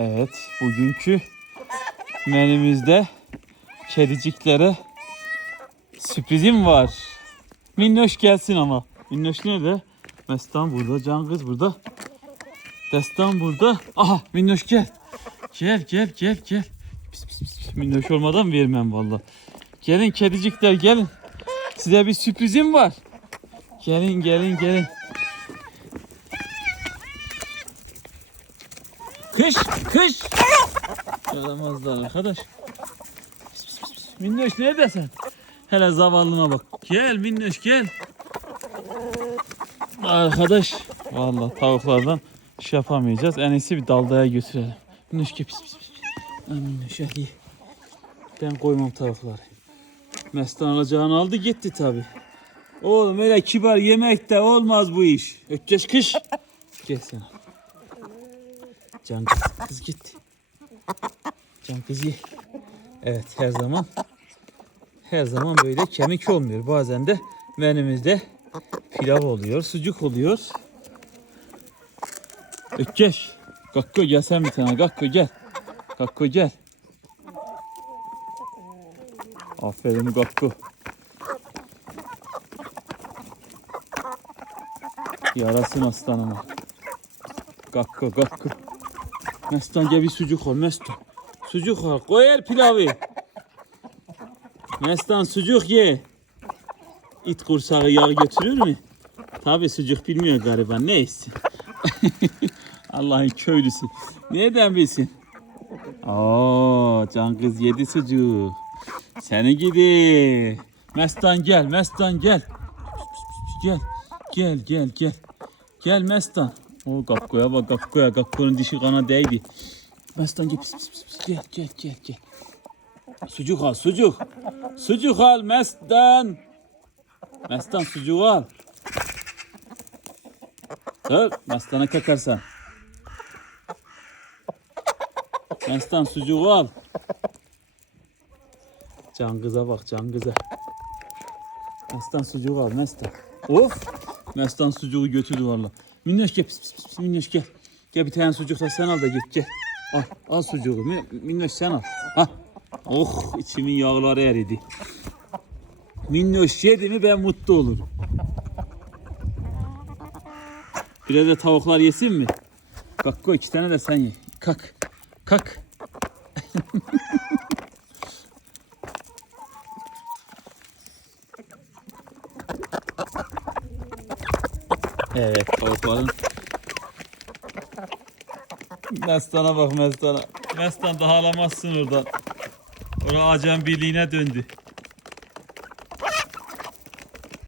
Evet, bugünkü menümüzde kediciklere sürprizim var. Minnoş gelsin ama. Minnoş nerede? Mestan burada, Can kız burada. Destan burada. Aha Minnoş gel. Gel gel gel gel. Pis, pis, pis. Minnoş olmadan vermem valla. Gelin kedicikler gelin. Size bir sürprizim var. Gelin gelin gelin. Kış kış. Yaramazlar arkadaş. Pis, pis, pis, pis. Minnoş neredesin? Hele zavallıma bak. Gel Minnoş gel. Arkadaş. Vallahi tavuklardan şey yapamayacağız. En iyisi bir daldaya götürelim. Minnoş gel pis pis pis. Minnoş hadi. Ben koymam tavukları. Mestan alacağını aldı gitti tabi. Oğlum öyle kibar yemekte olmaz bu iş. Ökkeş kış. Gel sen. Can kız, kız gitti. Can kız ye. Evet her zaman her zaman böyle kemik olmuyor. Bazen de menümüzde pilav oluyor, sucuk oluyor. Ökkeş. Gakko gel sen bir tane. Gakko gel. Gakko gel. Aferin Gakko. Yarasın aslanıma. Gakko Gakko. Mestan gel bir sucuk ol Mestan. Sucuk ol. Koy el pilavı. Mestan sucuk ye. İt kursağı yağı götürür mü? Tabi sucuk bilmiyor gariban. Neyse. Allah'ın köylüsü. Nereden bilsin? Oo, can kız yedi sucuk. Seni gidi. Mestan gel, Mestan gel. Gel, gel, gel, gel. Gel Mestan. O Gakko'ya bak Gakko'ya. Gakko'nun dişi kana değdi. Mestan gel, pis, pis, pis, pis. Gel, gel, gel, gel. Sucuk al, sucuk. Sucuk al Mestan. Mestan sucuk al. Dur, Mestan'a kakarsan. Mestan sucuğu al. Can kıza bak can kıza. Mestan sucuğu al Mestan. Of. Mestan sucuğu götürdü valla. Minnoş gel pis pis pis, minnoş gel. Gel bir tane sucuk da sen al da git gel. Al al sucuğu. Mi- Minnoş sen al. Ha. Oh içimin yağları eridi. Minnoş yedi mi ben mutlu olurum. Biraz da tavuklar yesin mi? Kalk koy iki tane de sen ye. Kalk. Kalk. Evet tavukların. Mestan'a bak Mestan'a. Mestan daha alamazsın oradan. Orada acem birliğine döndü.